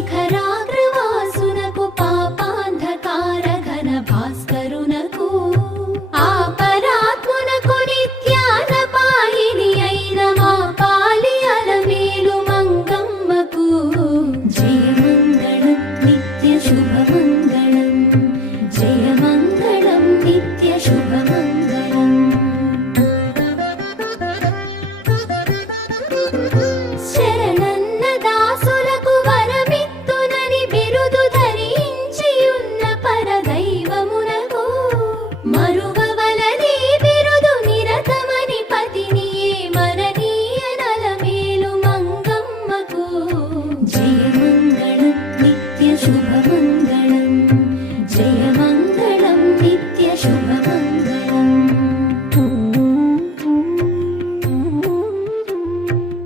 Shikhara